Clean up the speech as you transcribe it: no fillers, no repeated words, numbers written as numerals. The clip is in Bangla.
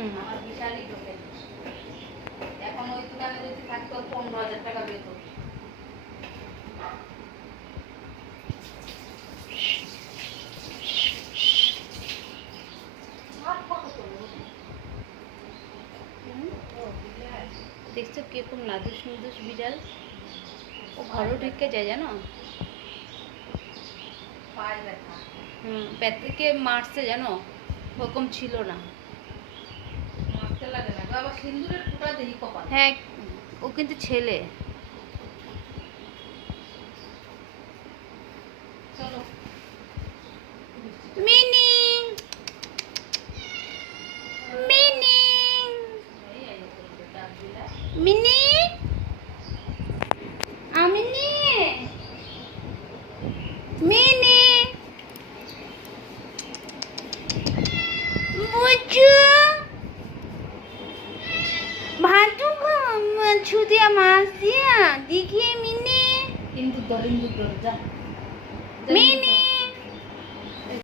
আমার বিশালই ঢোকে। এখন ওই দোকানে যদি থাকতো 15,000 টাকা বেতন। দেখছো কিরকম নাদুস নুদুস বিড়াল, ও ঘরেও ঢুকে যায় জানো। প্যাত্রিকে মারছে জানো, ওরকম ছিল না। হ্যাঁ, ও কিন্তু ছেলে। মিনি মিনি মিনি আমিনি মিনি বুঝু ভাতু মাছু দিয়া মাছ দিয়া দেখিয়ে মিনি কিন্তু দরিন্দু দরজা মিনি